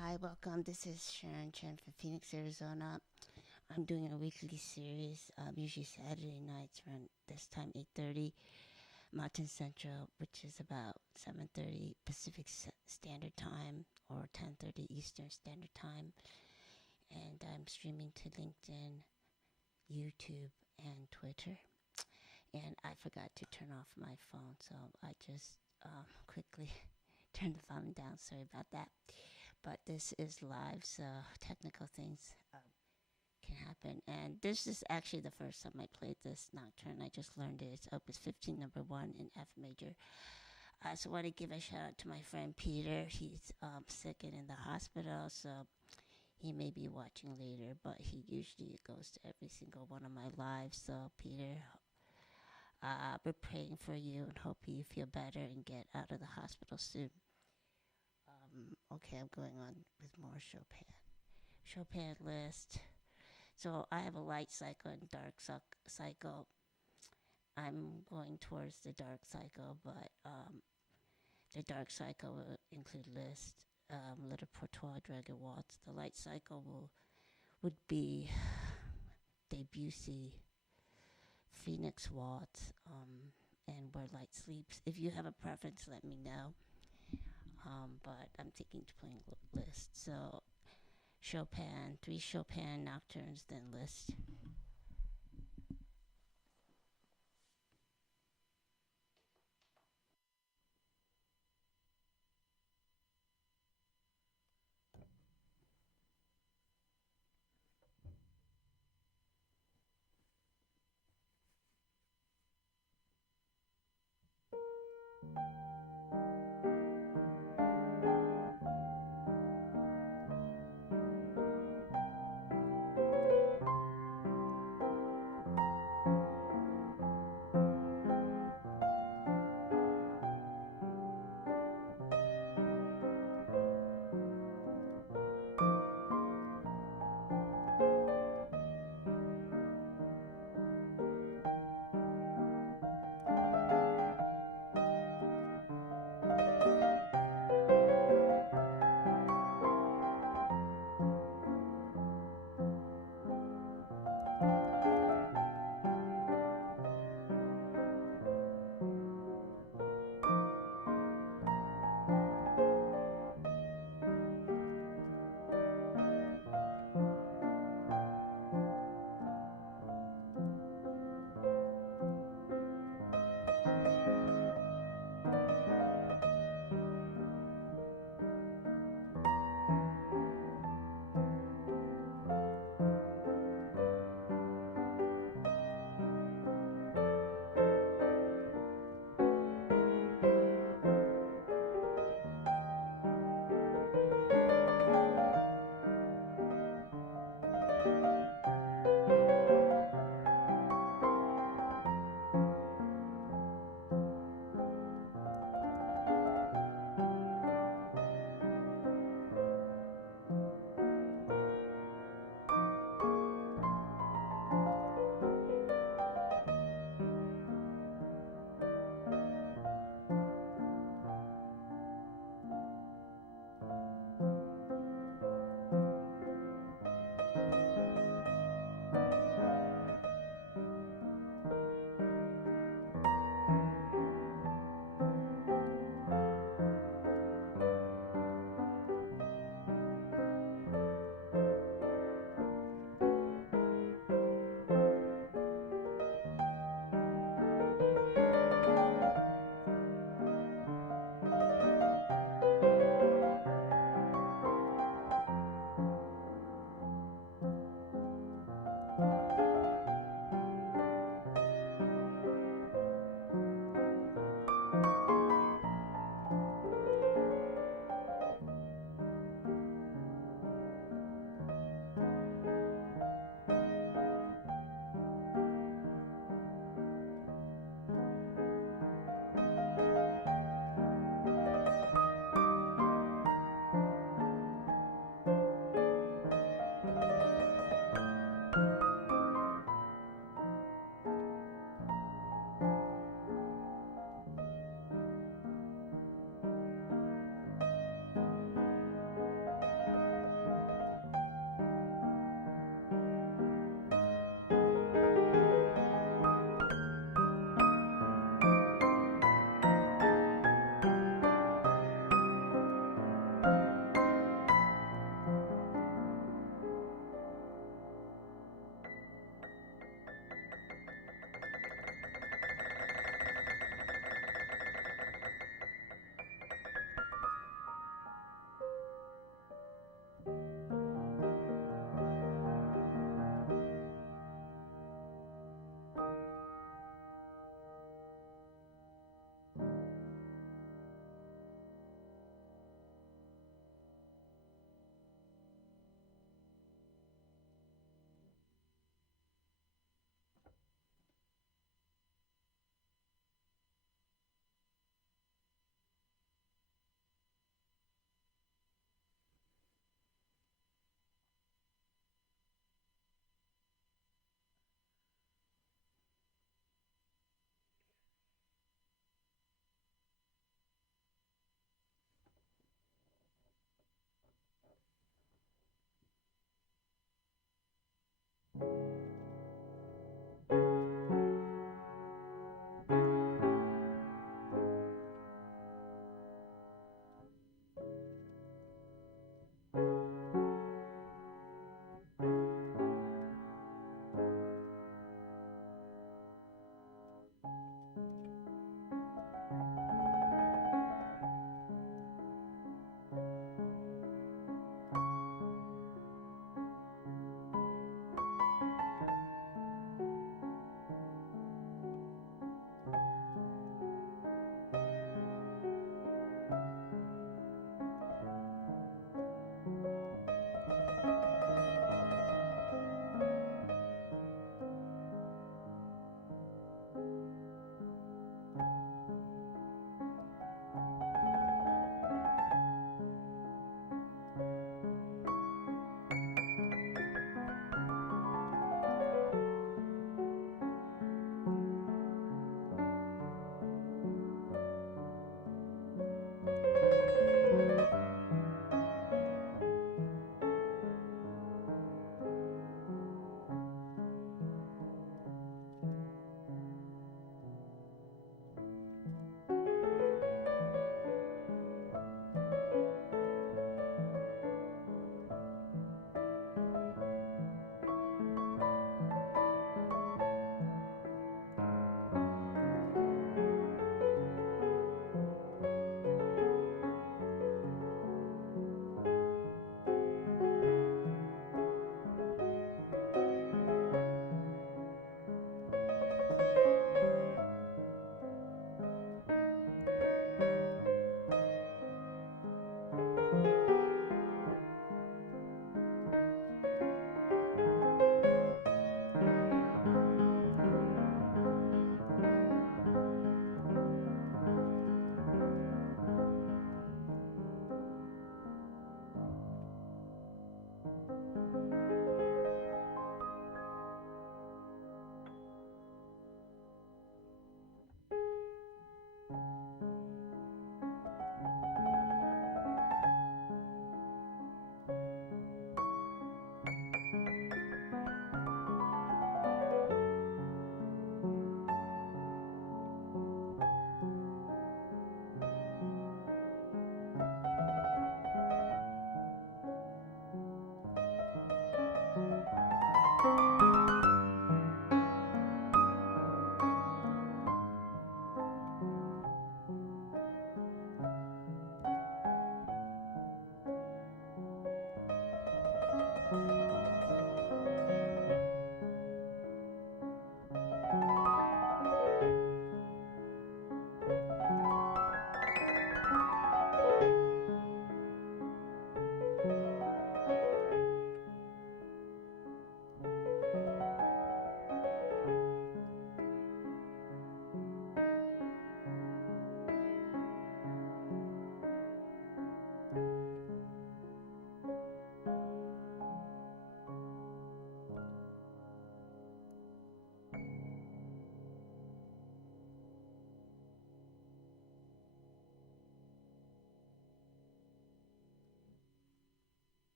Hi, welcome. This is Chen from Phoenix, Arizona. I'm doing a weekly series, usually Saturday nights around this time, 8:30 Mountain Central, which is about 7:30 Pacific Standard Time or 10:30 Eastern Standard Time. And I'm streaming to LinkedIn, YouTube, and Twitter. And I forgot to turn off my phone, so I just quickly turned the volume down. Sorry about that. But this is live, so technical things can happen. And this is actually the first time I played this Nocturne. I just learned it. It's Opus 15, number 1 in F major. I also want to give a shout out to my friend Peter. He's sick and in the hospital, so he may be watching later, but he usually goes to every single one of my lives. So, Peter, we're praying for you and hope you feel better and get out of the hospital soon. Okay, I'm going on with more Chopin. Chopin Liszt. So I have a light cycle and dark cycle. I'm going towards the dark cycle, but the dark cycle will include Liszt, repertoire, Dragon Waltz. The light cycle would be Debussy, Phoenix Waltz, and Where Light Sleeps. If you have a preference, let me know. But I'm thinking to playing Liszt. So Chopin, 3 Chopin nocturnes, then Liszt.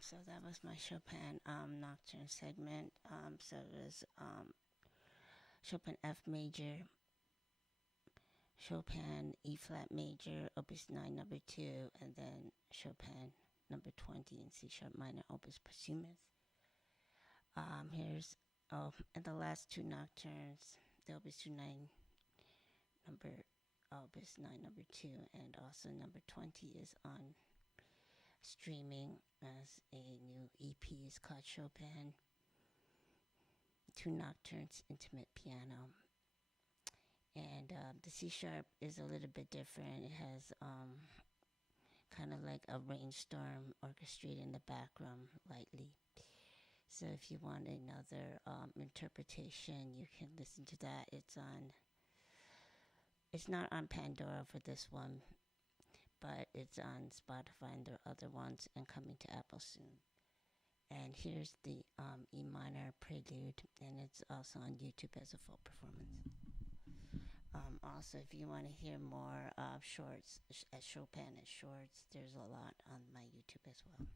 So that was my Chopin Nocturne segment. So it was Chopin F major, Chopin E flat major, Opus 9 number 2, and then Chopin number 20 in C sharp minor, Opus posthumous. Here's and the last two nocturnes, the Opus 29 number, Opus 9 number 2, and also number 20 is on streaming as a new EP. Is called Chopin Two Nocturnes Intimate Piano. And the C sharp is a little bit different. It has kind of like a rainstorm orchestrated in the background lightly. So if you want another interpretation, you can listen to that. It's not on Pandora for this one, but it's on Spotify and there are other ones and coming to Apple soon. And here's the E minor Prelude, and it's also on YouTube as a full performance. Also, if you want to hear more shorts, at Chopin at shorts, there's a lot on my YouTube as well.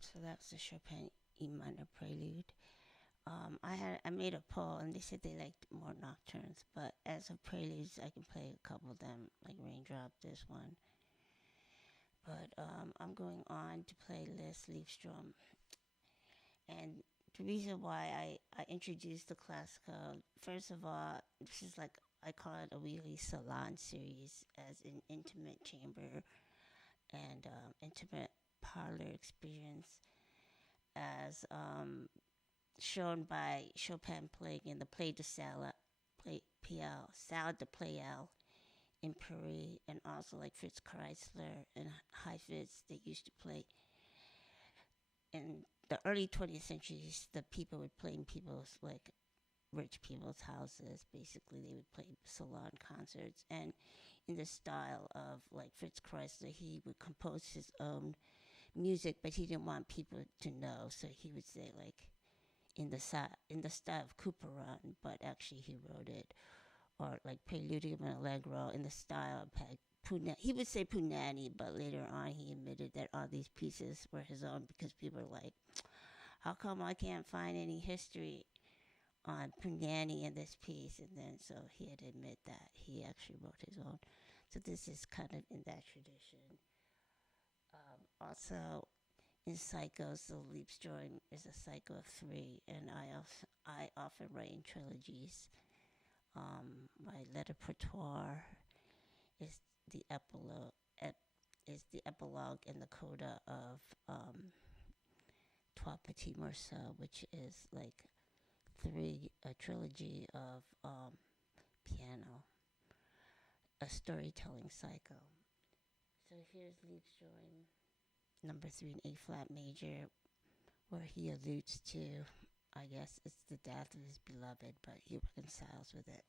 So that's the Chopin E minor Prelude. I made a poll and they said they liked more nocturnes, but as of preludes, I can play a couple of them, like Raindrop, this one. But I'm going on to play Liszt Liebestraume. And the reason why I introduced the classical, first of all, this is like, I call it a weekly Salon series as an intimate chamber and intimate parlor experience as shown by Chopin playing in the Play de Salle, Salle de Pleyel in Paris, and also like Fritz Kreisler and Heifetz. They used to play in the early 20th centuries. The people would play in people's like rich people's houses. Basically, they would play salon concerts, and in the style of like Fritz Kreisler, he would compose his own music, but he didn't want people to know, so he would say like in the style of Couperin, but actually he wrote it, or like Prelude and Allegro in the style of he would say Punani, but later on he admitted that all these pieces were his own because people were like, how come I can't find any history on Punani in this piece? And then so he had to admit that he actually wrote his own. So this is kind of in that tradition. Also, in cycles, the Liebestraume is a cycle of 3, and I often write in trilogies. My repertoire is the epilogue and the coda of Trois Petits Morceaux, which is like a trilogy of piano, a storytelling cycle. So here's Liebestraume number 3 in A flat major, where he alludes to, I guess it's the death of his beloved, but he reconciles with it.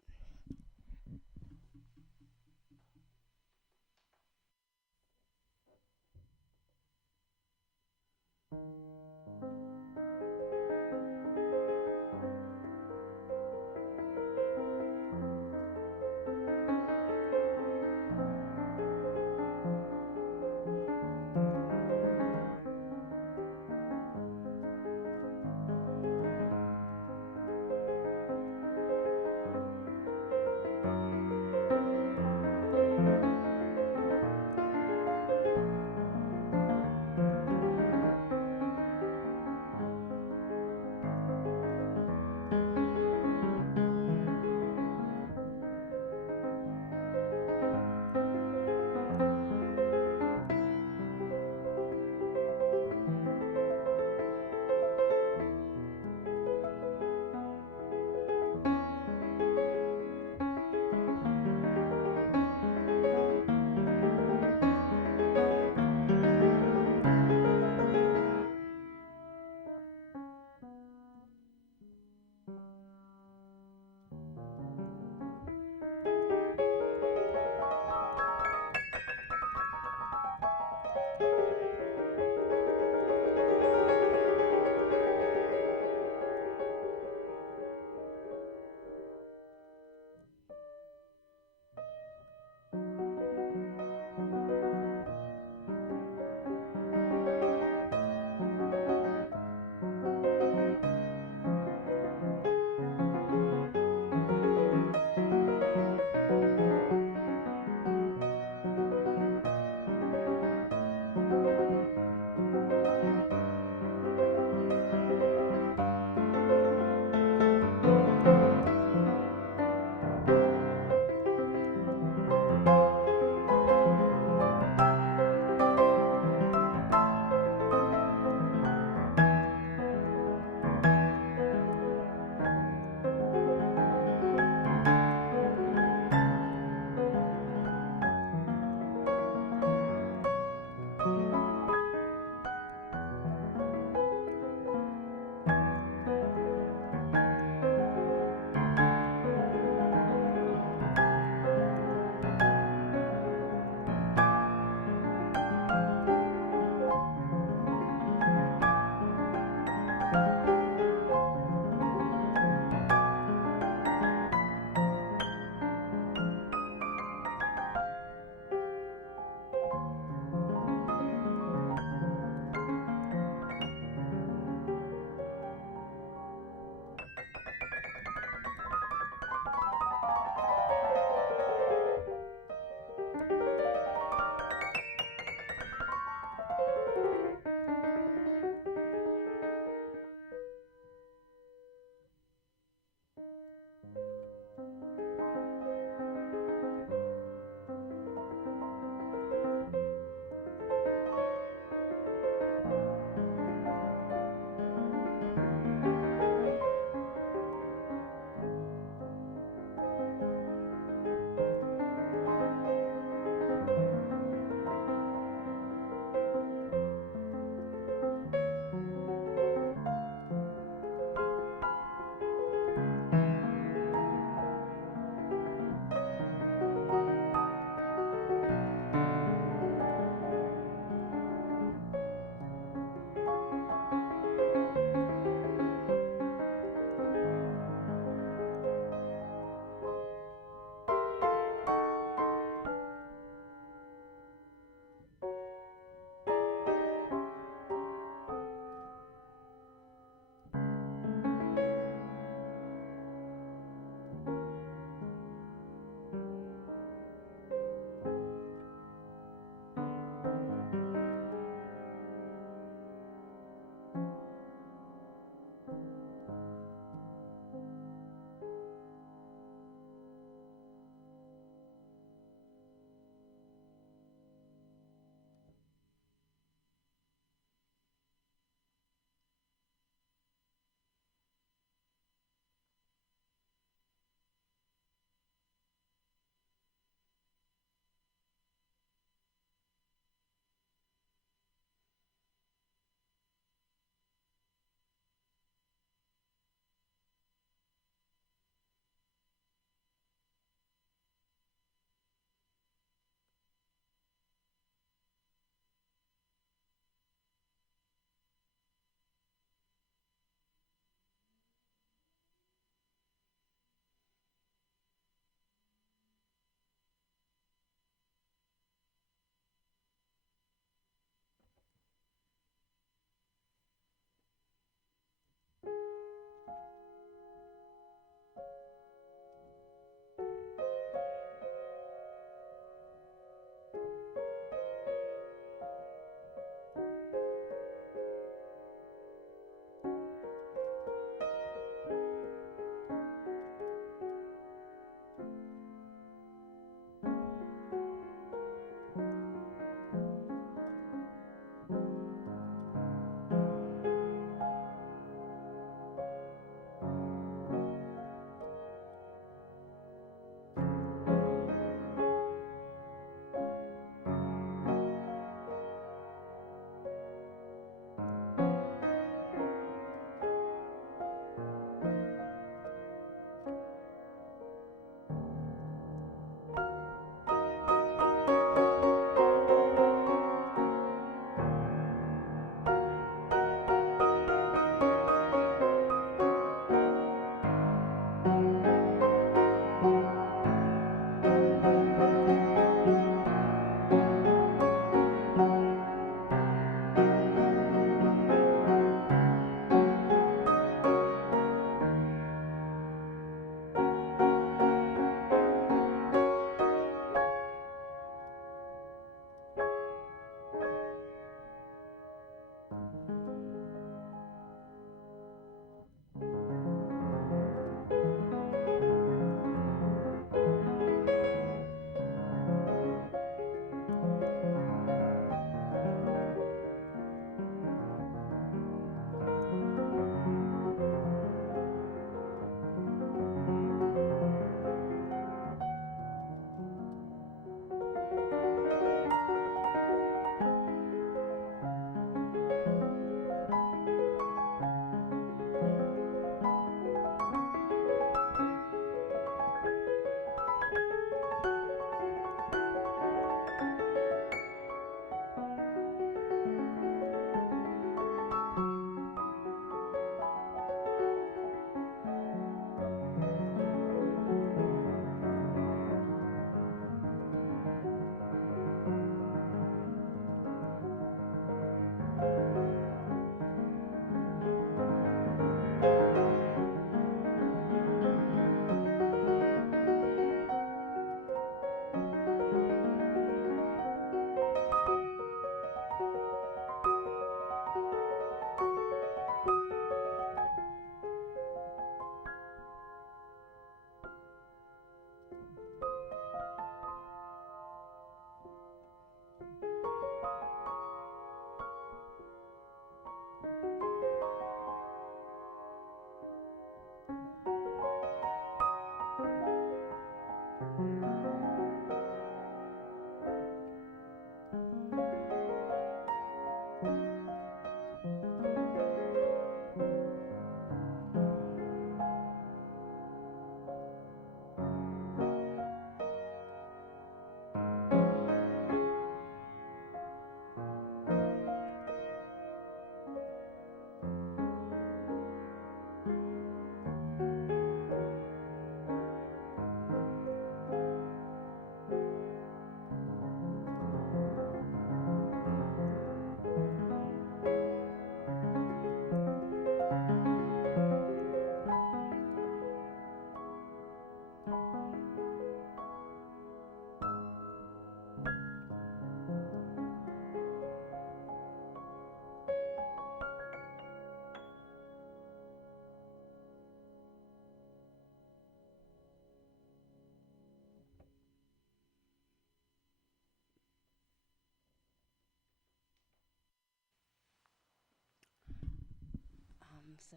So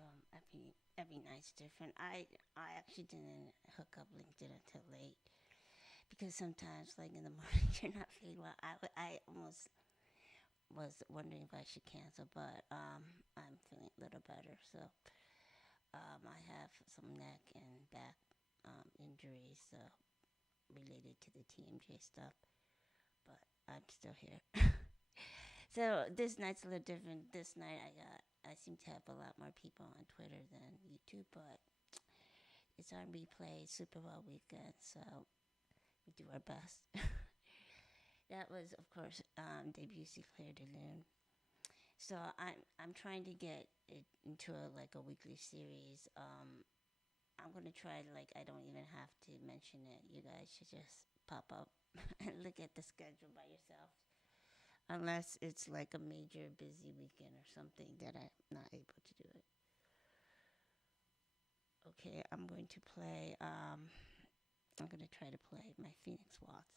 every night's different. I actually didn't hook up LinkedIn until late because sometimes like in the morning you're not feeling well. I almost was wondering if I should cancel, but I'm feeling a little better. So I have some neck and back injuries, so related to the TMJ stuff, but I'm still here. So this night's a little different. This night I seem to have a lot more people on Twitter than YouTube, but it's on replay, Super Bowl weekend, so we do our best. That was, of course, Debussy Clair de Lune. So I'm trying to get it into a weekly series. I'm gonna try I don't even have to mention it. You guys should just pop up and look at the schedule by yourself. Unless it's like a major busy weekend or something that I'm not able to do it. Okay, I'm going to play. I'm gonna try to play my Phoenix Waltz.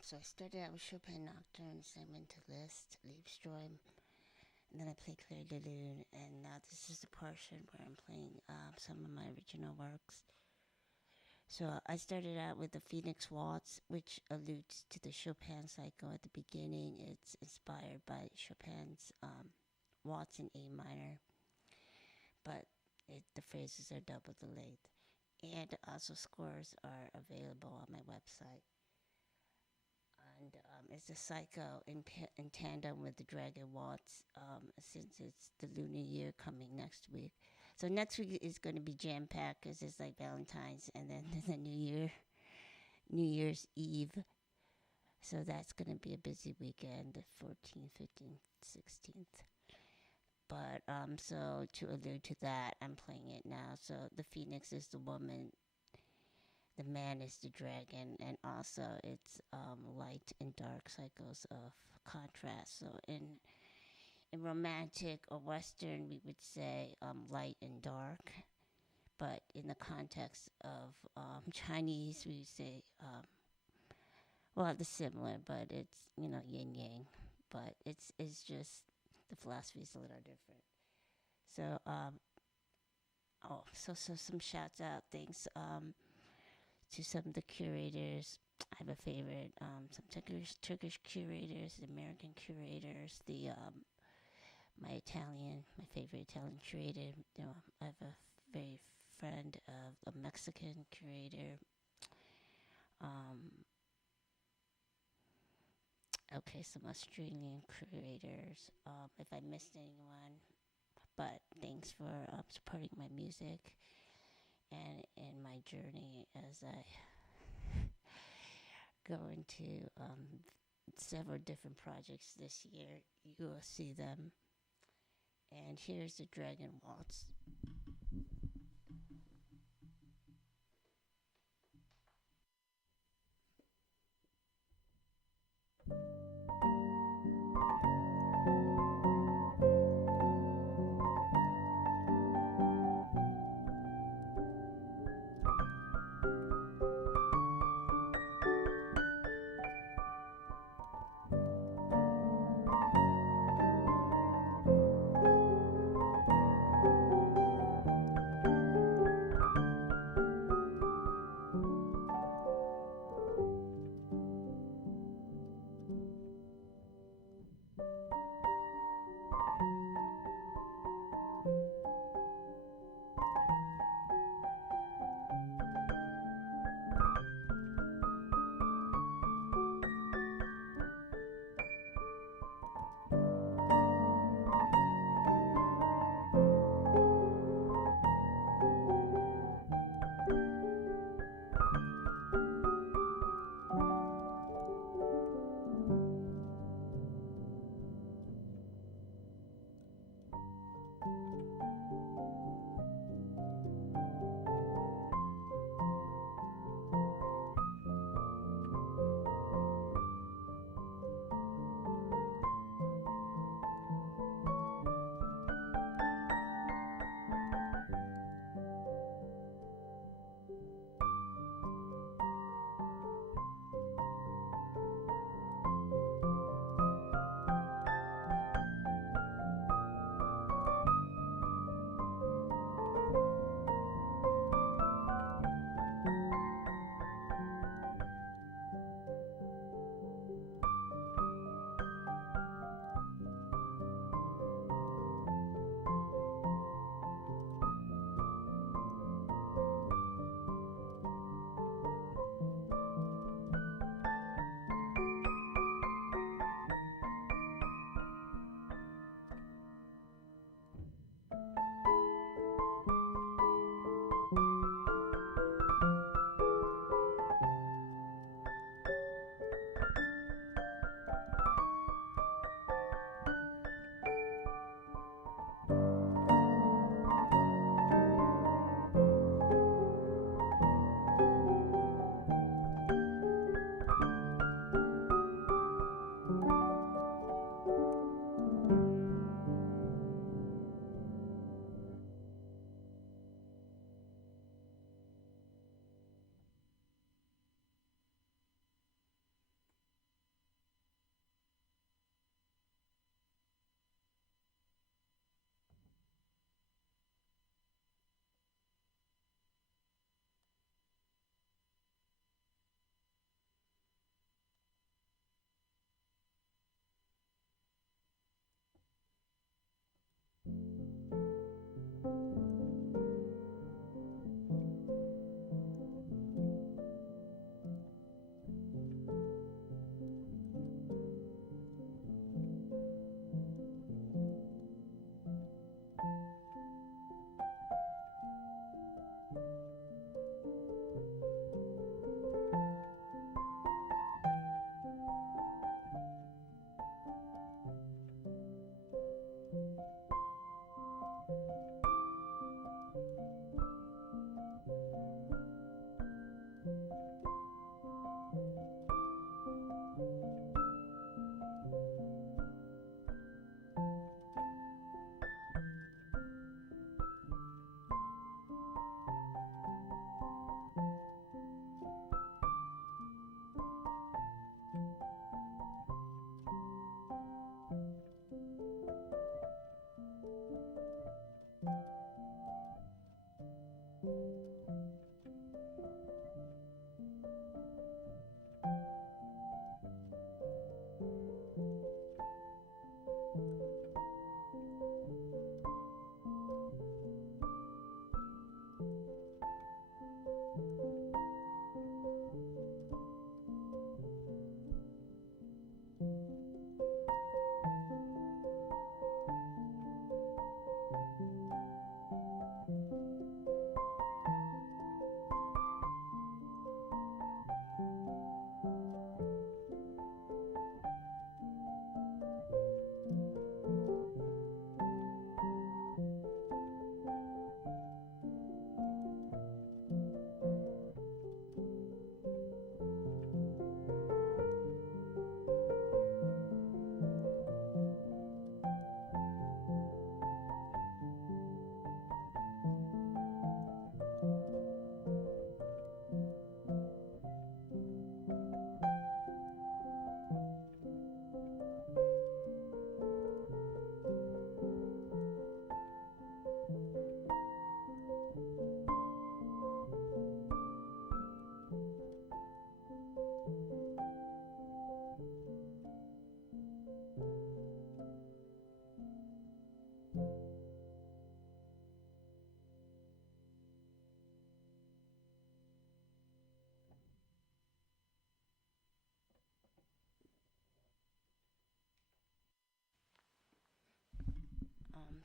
So I started out with Chopin Nocturnes, then went to Liszt Liebestraume, and then I played Clair de Lune, and now this is the portion where I'm playing some of my original works. So I started out with the Phoenix Waltz, which alludes to the Chopin cycle at the beginning. It's inspired by Chopin's Waltz in A minor, but the phrases are double delayed. And also scores are available on my website. And it's a cycle in tandem with the Dragon Waltz, since it's the lunar year coming next week. So next week is going to be jam-packed because it's like Valentine's and then the New Year's Eve. So that's going to be a busy weekend, the 14th, 15th, 16th. But so to allude to that, I'm playing it now. So the Phoenix is the woman, the man is the dragon, and also it's light and dark cycles of contrast. So in romantic or Western, we would say light and dark, but in the context of Chinese, we would say well, it's similar, but it's yin yang, but it's just the philosophy is a little different. So so some shouts out things to some of the curators. I have a favorite, some Turkish curators, American curators, my favorite Italian curator. I have a very friend of a Mexican curator. Okay, some Australian curators. If I missed anyone, but thanks for supporting my music and my journey as I go into several different projects this year. You will see them. And here's the Dragon Waltz.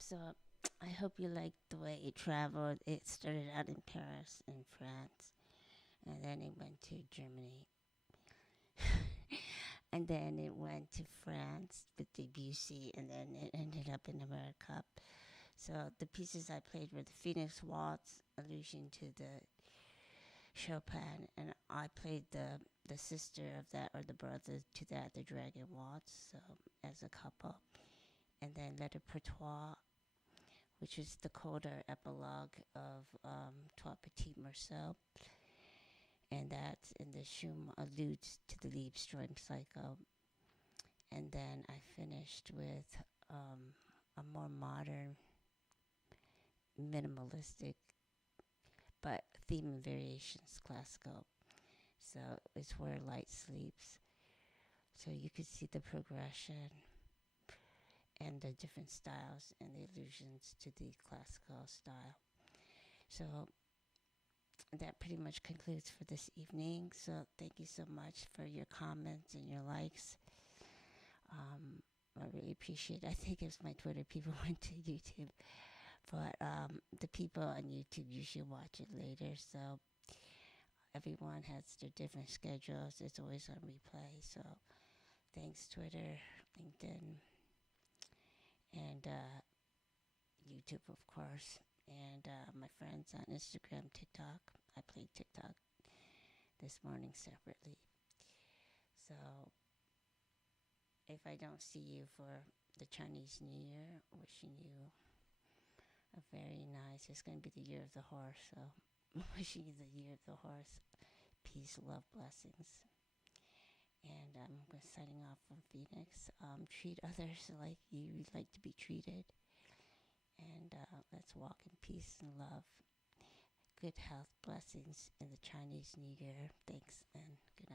So I hope you liked the way it traveled. It started out in Paris in France, and then it went to Germany. And then it went to France with Debussy, and then it ended up in America. So the pieces I played were the Phoenix Waltz, allusion to the Chopin, and I played the sister of that, or the brother to that, the Dragon Waltz, so as a couple. And then Le Repertoire, which is the coda epilogue of Trois Petits Morceaux. And that in the Schumann alludes to the Liebestraume cycle. And then I finished with a more modern, minimalistic, but theme and variations classical. So it's Where Light Sleeps. So you could see the progression and the different styles and the allusions to the classical style. So that pretty much concludes for this evening. So thank you so much for your comments and your likes. I really appreciate it. I think it's my Twitter people went to YouTube. But the people on YouTube usually watch it later. So everyone has their different schedules. It's always on replay. So thanks, Twitter, LinkedIn, and YouTube, of course. And my friends on Instagram, TikTok. I played TikTok this morning separately. So if I don't see you for the Chinese New Year, wishing you a very nice, it's going to be the year of the horse. So wishing you the year of the horse. Peace, love, blessings. And I'm signing off from Phoenix. Treat others like you would like to be treated. And let's walk in peace and love. Good health, blessings in the Chinese New Year. Thanks and good night.